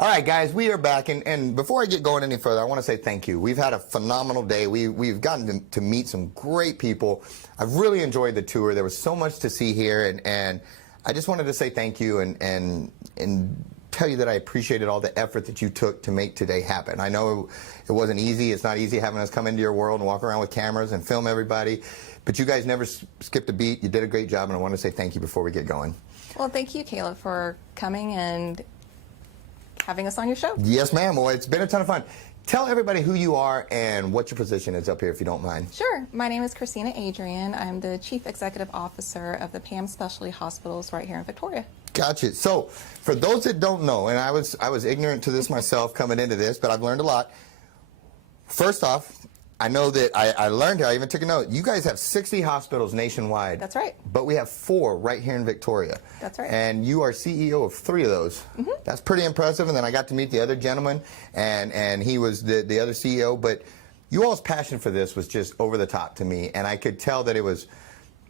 All right, guys, we are back, and before I get going any further, I want to say thank you. We've had a phenomenal day. We've gotten to meet some great people. I've really enjoyed the tour. There was so much to see here, and I just wanted to say thank you and tell you that I appreciated all the effort that you took to make today happen. I know it wasn't easy. It's not easy having us come into your world and walk around with cameras and film everybody, but you guys never skipped a beat. You did a great job, and I want to say thank you before we get going. Well, thank you, Caleb, for coming and having us on your show. Yes, ma'am. Well, it's been a ton of fun. Tell everybody who you are and what your position is up here, if you don't mind. Sure. My name is Christina Adrian. I'm the Chief Executive Officer of the PAM Specialty Hospitals right here in Victoria. Gotcha. So, for those that don't know, and I was ignorant to this myself coming into this, but I've learned a lot. First off, I know that I learned here, I even took a note, you guys have 60 hospitals nationwide. That's right. But we have 4 right here in Victoria. That's right. And you are CEO of 3 of those. Mm-hmm. That's pretty impressive. And then I got to meet the other gentleman, and he was the other CEO. But you all's passion for this was just over the top to me. And I could tell that it was,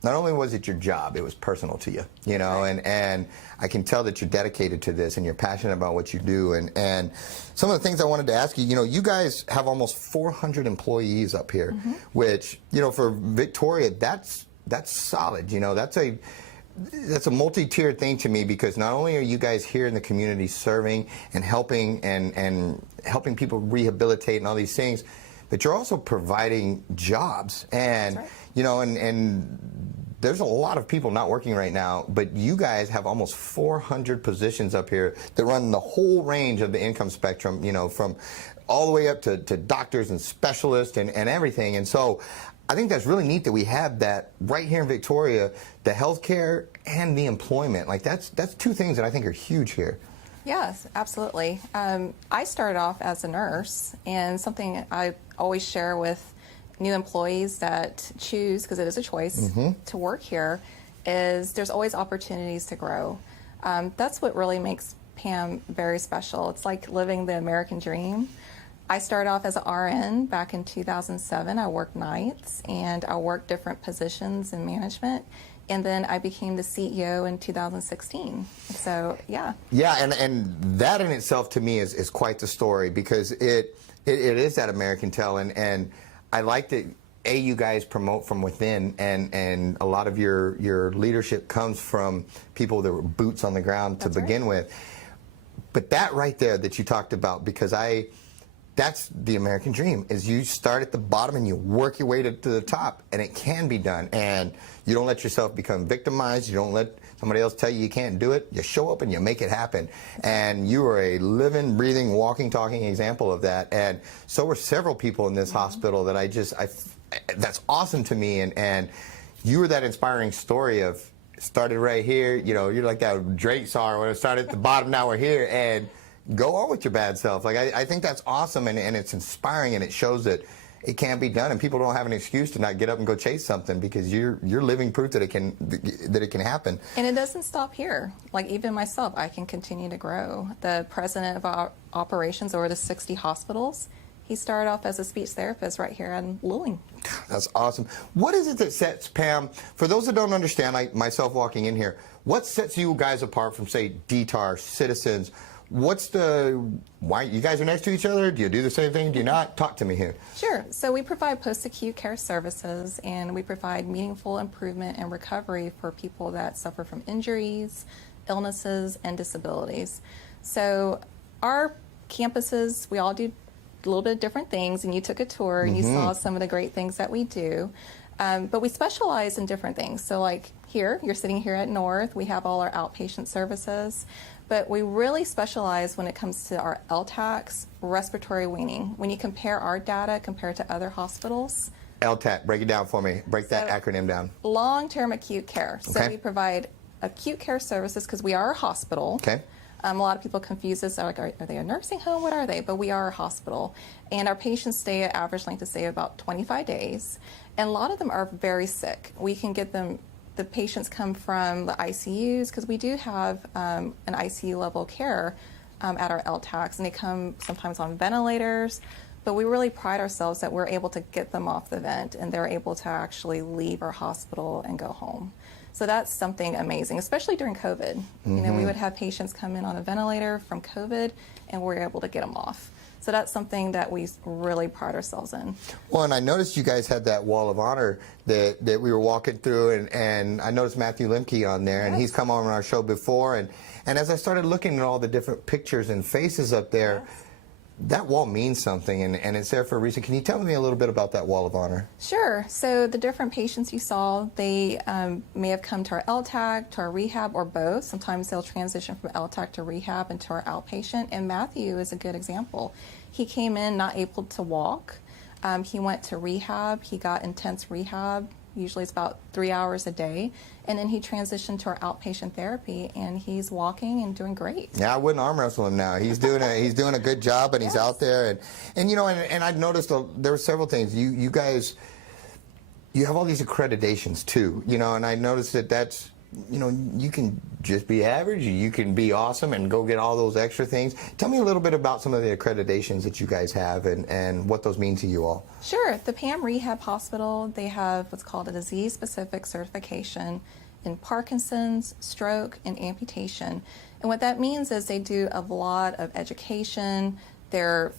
not only was it your job, it was personal to you, you know, Right. and I can tell that you're dedicated to this and you're passionate about what you do. And some of the things I wanted to ask you, you know, you guys have almost 400 employees up here, mm-hmm. which, you know, for Victoria, that's solid. You know, that's a multi-tiered thing to me, because not only are you guys here in the community serving and helping and helping people rehabilitate and all these things, but you're also providing jobs. And, right. you know, and there's a lot of people not working right now, but you guys have almost 400 positions up here that run the whole range of the income spectrum, you know, from all the way up to doctors and specialists and everything. And so I think that's really neat that we have that right here in Victoria, the healthcare and the employment. Like that's 2 things that I think are huge here. Yes, absolutely. I started off as a nurse, and something I always share with new employees that choose, because it is a choice, mm-hmm. to work here, is there's always opportunities to grow. That's what really makes PAM very special. It's like living the American dream. I started off as an RN back in 2007. I worked nights, and I worked different positions in management. And then I became the CEO in 2016. So, yeah. Yeah, and that in itself to me is quite the story, because it is that American tale, and I like that you guys promote from within, and a lot of your leadership comes from people that were boots on the ground to begin with. But that right there that you talked about, because that's the American dream, is you start at the bottom and you work your way to the top, and it can be done. And you don't let yourself become victimized. You don't let somebody else tell you can't do it. You show up and you make it happen. And you are a living, breathing, walking, talking example of that. And so are several people in this mm-hmm. hospital that that's awesome to me. And you were that inspiring story of started right here. You know, you're like that Drake song when it started at the bottom, now we're here. And go on with your bad self. Like I think that's awesome, and it's inspiring, and it shows that it can be done, and people don't have an excuse to not get up and go chase something, because you're living proof that it can happen. And it doesn't stop here. Like even myself, I can continue to grow. The president of our operations over the 60 hospitals, he started off as a speech therapist right here in Luling. That's awesome. What is it that sets PAM, for those that don't understand, like myself walking in here, what sets you guys apart from, say, DTAR, Citizens? Why you guys are next to each other? Do you do the same thing? Do you not? Talk to me here. Sure. So we provide post-acute care services, and we provide meaningful improvement and recovery for people that suffer from injuries, illnesses, and disabilities. So our campuses, we all do a little bit of different things, and you took a tour and mm-hmm. you saw some of the great things that we do. But we specialize in different things. So like here, you're sitting here at North, we have all our outpatient services. But we really specialize when it comes to our LTACs, respiratory weaning. When you compare our data compared to other hospitals. LTAC, break it down for me. Break that acronym down. Long-term acute care. Okay. So we provide acute care services because we are a hospital. Okay. A lot of people confuse us. They're like, are they a nursing home? What are they? But we are a hospital. And our patients stay at average length of stay of about 25 days. And a lot of them are very sick. We can get them. The patients come from the ICUs, because we do have an ICU level care at our LTACs, and they come sometimes on ventilators, but we really pride ourselves that we're able to get them off the vent and they're able to actually leave our hospital and go home. So that's something amazing, especially during COVID. You know, we would have patients come in on a ventilator from COVID, and we're able to get them off. So that's something that we really pride ourselves in. Well, and I noticed you guys had that wall of honor that we were walking through, and I noticed Matthew Lemke on there, and he's come on our show before, and as I started looking at all the different pictures and faces up there, that wall means something, and it's there for a reason. Can you tell me a little bit about that wall of honor? Sure. So the different patients you saw, they may have come to our LTAC, to our rehab, or both. Sometimes they'll transition from LTAC to rehab into our outpatient, and Matthew is a good example. He came in not able to walk. He went to rehab. He got intense rehab. Usually it's about 3 hours a day. And then he transitioned to our outpatient therapy, and he's walking and doing great. Yeah, I wouldn't arm wrestle him now. He's doing a good job, and he's out there. And you know, and I've noticed there were several things. You guys, you have all these accreditations too. You know, and I noticed that's, you know, you can just be average, you can be awesome and go get all those extra things. Tell me a little bit about some of the accreditations that you guys have and what those mean to you all. Sure. The PAM Rehab Hospital, they have what's called a disease-specific certification in Parkinson's, stroke, and amputation. And what that means is they do a lot of education. Their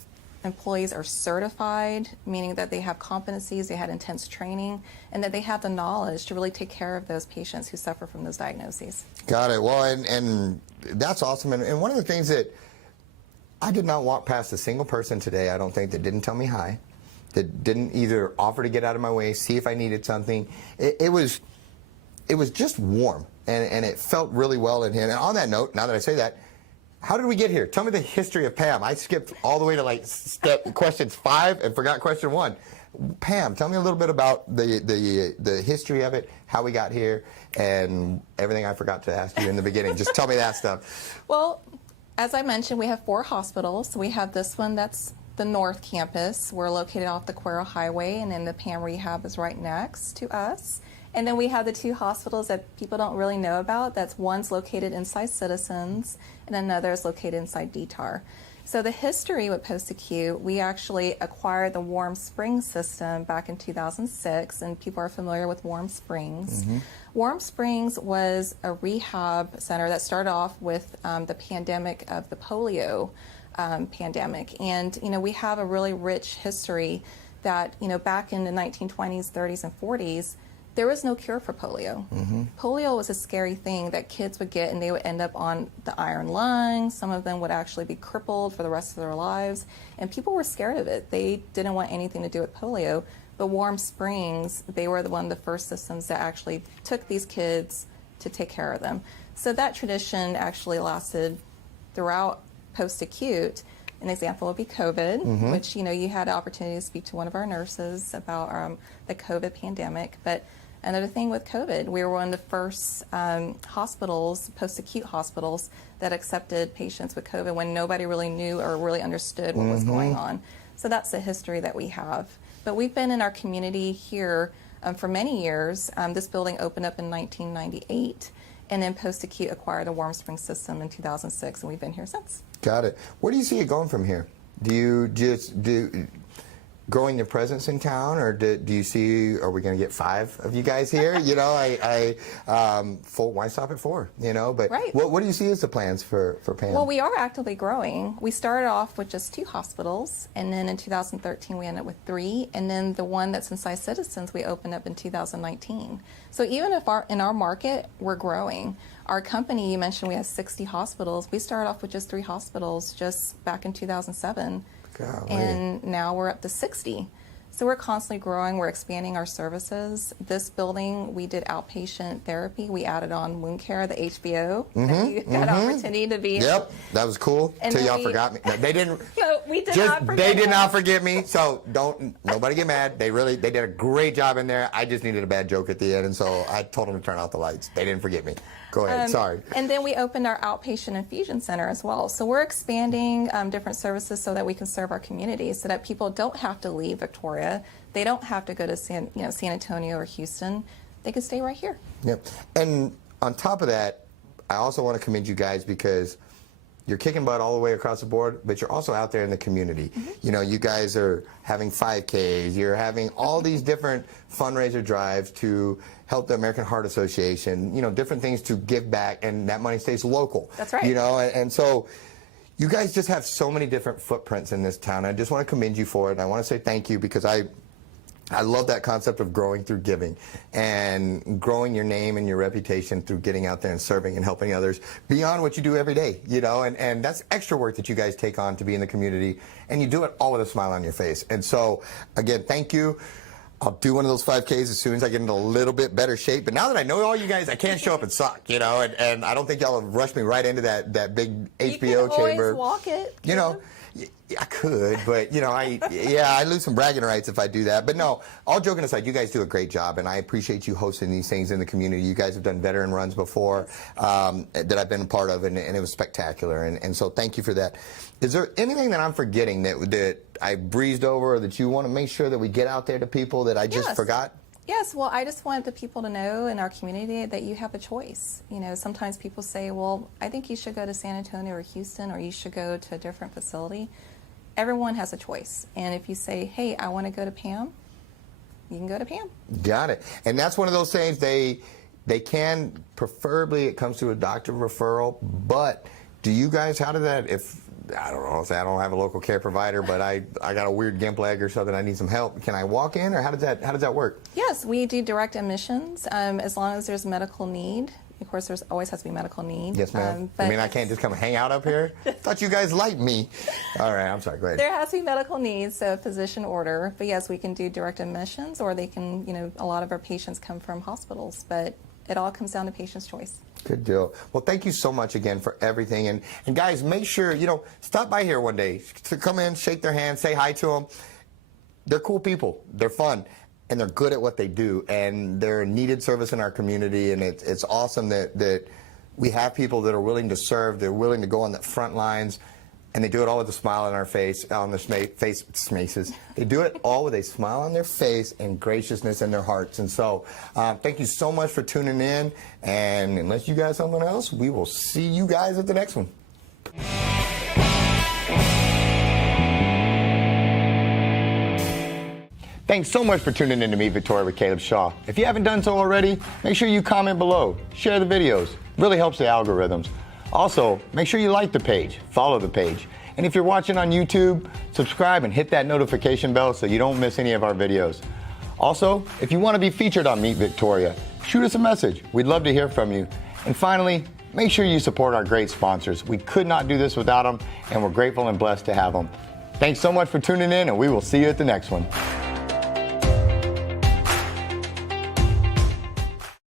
employees are certified, meaning that they have competencies, they had intense training, and that they have the knowledge to really take care of those patients who suffer from those diagnoses. Got it. Well, and that's awesome. And one of the things that I did not walk past a single person today, I don't think, that didn't tell me hi, that didn't either offer to get out of my way, see if I needed something. It was just warm, and it felt really well in here. And on that note, now that I say that, how did we get here? Tell me the history of PAM. I skipped all the way to like questions 5 and forgot question 1. Pam, tell me a little bit about the history of it, how we got here, and everything I forgot to ask you in the beginning. Just tell me that stuff. Well, as I mentioned, we have 4 hospitals. We have this one that's the North Campus. We're located off the Cuero Highway, and then the PAM Rehab is right next to us. And then we have the 2 hospitals that people don't really know about. One's located inside Citizens, and another is located inside DTAR. So the history with post-acute, we actually acquired the Warm Springs system back in 2006, and people are familiar with Warm Springs. Warm Springs was a rehab center that started off with the pandemic of the polio pandemic. And, you know, we have a really rich history that, you know, back in the 1920s, 30s, and 40s, there was no cure for polio. Polio was a scary thing that kids would get, and they would end up on the iron lung. Some of them would actually be crippled for the rest of their lives, and people were scared of it. They didn't want anything to do with polio. But Warm Springs, they were one of the first systems that actually took these kids to take care of them. So that tradition actually lasted throughout post-acute. An example would be COVID, which, you know, you had the opportunity to speak to one of our nurses about the COVID pandemic. But another thing with COVID, we were one of the first hospitals, post-acute hospitals, that accepted patients with COVID when nobody really knew or really understood what was going on. So that's the history that we have. But we've been in our community here for many years. This building opened up in 1998, and then post-acute acquired the Warm Springs system in 2006, and we've been here since. Got it. Where do you see it going from here? Do you just growing your presence in town, or do you see, are we going to get 5 of you guys here? You know, why stop at 4? You know, but right. What do you see as the plans for PAM? Well, we are actively growing. We started off with just 2 hospitals, and then in 2013 we ended up with 3, and then the one that's inside Citizens we opened up in 2019. So even if in our market we're growing. Our company, you mentioned we have 60 hospitals. We started off with just 3 hospitals just back in 2007. Golly. And now we're up to 60. So we're constantly growing. We're expanding our services. This building, we did outpatient therapy. We added on wound care, the HBO. You got an opportunity to be. Yep, that was cool. Until y'all forgot me. No, they didn't. No, we did not forget. They did not forget me. So nobody get mad. They did a great job in there. I just needed a bad joke at the end, and so I told them to turn out the lights. They didn't forget me. Go ahead. Sorry. And then we opened our outpatient infusion center as well. So we're expanding different services so that we can serve our community, so that people don't have to leave Victoria. They don't have to go to San Antonio or Houston. They can stay right here. Yep. And on top of that, I also want to commend you guys because you're kicking butt all the way across the board, but you're also out there in the community. You know, you guys are having 5Ks, you're having all these different fundraiser drives to help the American Heart Association, you know, different things to give back, and that money stays local. That's right. You know, and so you guys just have so many different footprints in this town. I just want to commend you for it, and I want to say thank you, because I love that concept of growing through giving and growing your name and your reputation through getting out there and serving and helping others beyond what you do every day, you know, and that's extra work that you guys take on to be in the community, and you do it all with a smile on your face. And so, again, thank you. I'll do one of those 5Ks as soon as I get into a little bit better shape. But now that I know all you guys, I can't show up and suck, you know, and I don't think y'all will rush me right into that big HBO chamber. You can always walk it. You know. I could, but you know, I lose some bragging rights if I do that. But no, all joking aside, you guys do a great job, and I appreciate you hosting these things in the community. You guys have done veteran runs before that I've been a part of, and it was spectacular. And so thank you for that. Is there anything that I'm forgetting that I breezed over, or that you want to make sure that we get out there to people that I just forgot? Yes, well, I just want the people to know in our community that you have a choice. You know, sometimes people say, well, I think you should go to San Antonio or Houston, or you should go to a different facility. Everyone has a choice. And if you say, hey, I want to go to PAM, you can go to PAM. Got it. And that's one of those things, they can, preferably it comes to a doctor referral, but do you guys, how did that, if, I don't know, say I don't have a local care provider, but I got a weird gimp leg or something, I need some help, can I walk in, or how does that work? Yes, we do direct admissions as long as there's medical need. Of course, there's always has to be medical need. Yes, ma'am. I mean, I can't just come hang out up here? Thought you guys liked me. All right, I'm sorry, go ahead. There has to be medical needs, so physician order. But yes, we can do direct admissions, or they can, you know, a lot of our patients come from hospitals, but it all comes down to patient's choice. Good deal. Well, thank you so much again for everything. And guys, make sure, you know, stop by here one day to come in, shake their hand, say hi to them. They're cool people. They're fun. And they're good at what they do. And they're a needed service in our community. And it's awesome that we have people that are willing to serve. They're willing to go on the front lines. And they do it all with a smile on our face, on their faces. They do it all with a smile on their face and graciousness in their hearts. And so, thank you so much for tuning in. And unless you got something else, we will see you guys at the next one. Thanks so much for tuning in to Meet Victoria with Caleb Shaw. If you haven't done so already, make sure you comment below, share the videos. It really helps the algorithms. Also, make sure you like the page, follow the page. And if you're watching on YouTube, subscribe and hit that notification bell so you don't miss any of our videos. Also, if you want to be featured on Meet Victoria, shoot us a message. We'd love to hear from you. And finally, make sure you support our great sponsors. We could not do this without them, and we're grateful and blessed to have them. Thanks so much for tuning in, and we will see you at the next one.